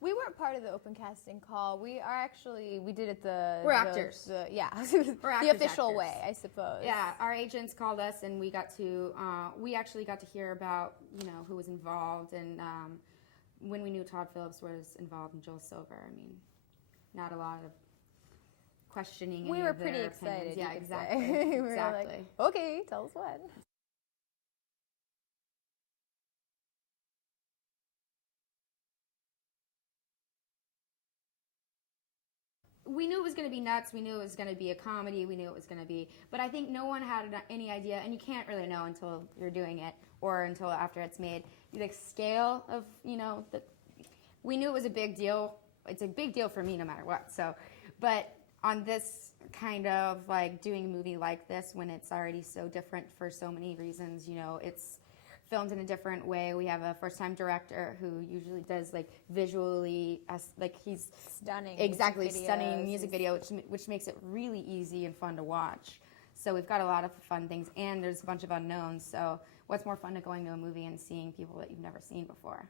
We weren't part of the open casting call. We did it We're actors. the official actors. way, I suppose. Yeah, our agents called us, and we actually got to hear about, who was involved, and when we knew Todd Phillips was involved and Joel Silver, I mean, not a lot of questioning. We were pretty excited. Yeah, exactly. We were exactly. like, okay, tell us what. We knew it was going to be nuts. We knew it was going to be a comedy. We knew it was going to be, but I think no one had any idea, and you can't really know until you're doing it or until after it's made. The scale of, we knew it was a big deal. It's a big deal for me no matter what. So, but on this kind of like doing a movie like this when it's already so different for so many reasons, it's filmed in a different way. We have a first-time director who usually does like visually, he's stunning. Exactly, stunning music video, which makes it really easy and fun to watch. So we've got a lot of fun things, and there's a bunch of unknowns. So what's more fun than going to a movie and seeing people that you've never seen before?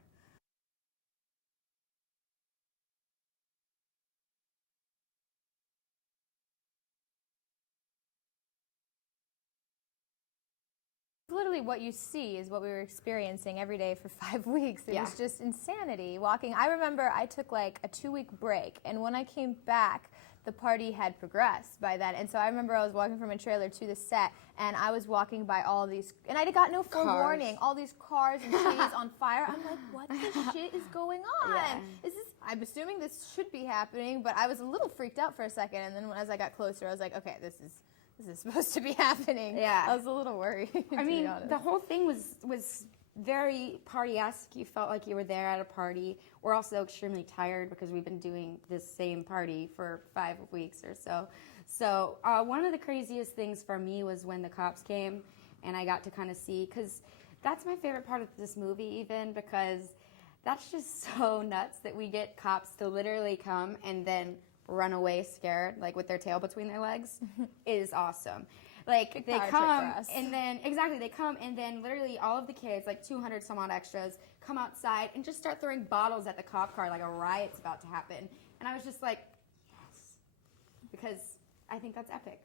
Literally what you see is what we were experiencing every day for 5 weeks. It was just insanity. Walking, I remember I took like a 2-week break, and when I came back, the party had progressed by then. And so I remember I was walking from a trailer to the set, and I was walking by all these, and I got no forewarning, all these cars and trees on fire. I'm like, what the shit is going on? Yeah. I'm assuming this should be happening, but I was a little freaked out for a second, and then as I got closer, I was like, okay, this is supposed to be happening. Yeah. I was a little worried. I mean, the whole thing was very party-esque. You felt like you were there at a party. We're also extremely tired because we've been doing this same party for 5 weeks or so. So one of the craziest things for me was when the cops came and I got to kind of see, because that's my favorite part of this movie even, because that's just so nuts that we get cops to literally come and then run away scared, like with their tail between their legs. It is awesome. Like they come and then they come and then literally all of the kids, like 200 some odd extras, come outside and just start throwing bottles at the cop car like a riot's about to happen. And I was just like, yes, because I think that's epic.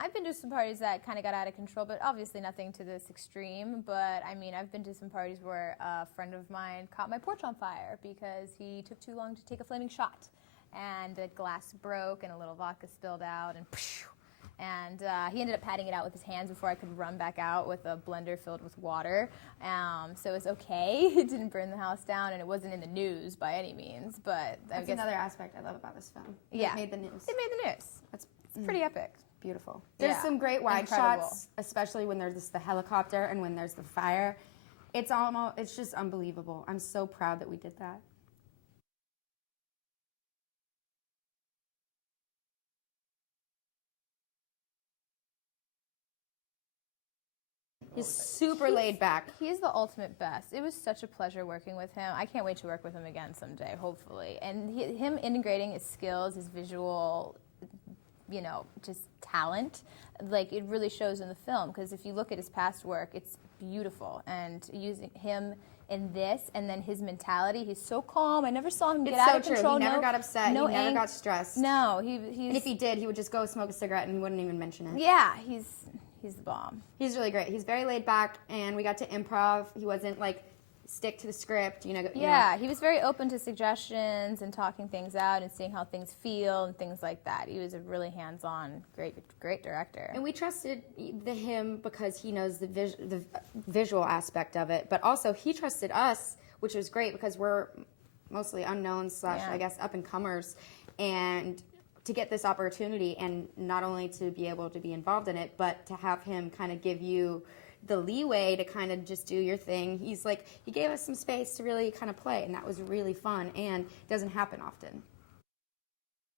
I've been to some parties that kind of got out of control, but obviously nothing to this extreme. But I mean, I've been to some parties where a friend of mine caught my porch on fire because he took too long to take a flaming shot. And the glass broke and a little vodka spilled out and he ended up patting it out with his hands before I could run back out with a blender filled with water. So it was okay. It didn't burn the house down, and it wasn't in the news by any means. But that's another aspect I love about this film. Yeah. It made the news. It made the news. It's pretty epic. Beautiful. There's some great wide shots, especially when there's the helicopter and when there's the fire. It's just unbelievable. I'm so proud that we did that. He's super laid back. He's the ultimate best. It was such a pleasure working with him. I can't wait to work with him again someday, hopefully. And him integrating his skills, his visual, just talent, like it really shows in the film, because if you look at his past work, it's beautiful. And using him in this, and then his mentality, he's so calm. I never saw him get out of control. He never got upset. He never got stressed. No, and if he did, he would just go smoke a cigarette and he wouldn't even mention it. Yeah, he's the bomb. He's really great. He's very laid back, and we got to improv. He wasn't like stick to the script, Yeah, he was very open to suggestions and talking things out and seeing how things feel and things like that. He was a really hands-on, great director. And we trusted him because he knows the visual aspect of it, but also he trusted us, which was great because we're mostly unknowns / I guess up-and-comers, and to get this opportunity and not only to be able to be involved in it, but to have him kind of give you the leeway to kind of just do your thing. He gave us some space to really kind of play, and that was really fun, and it doesn't happen often.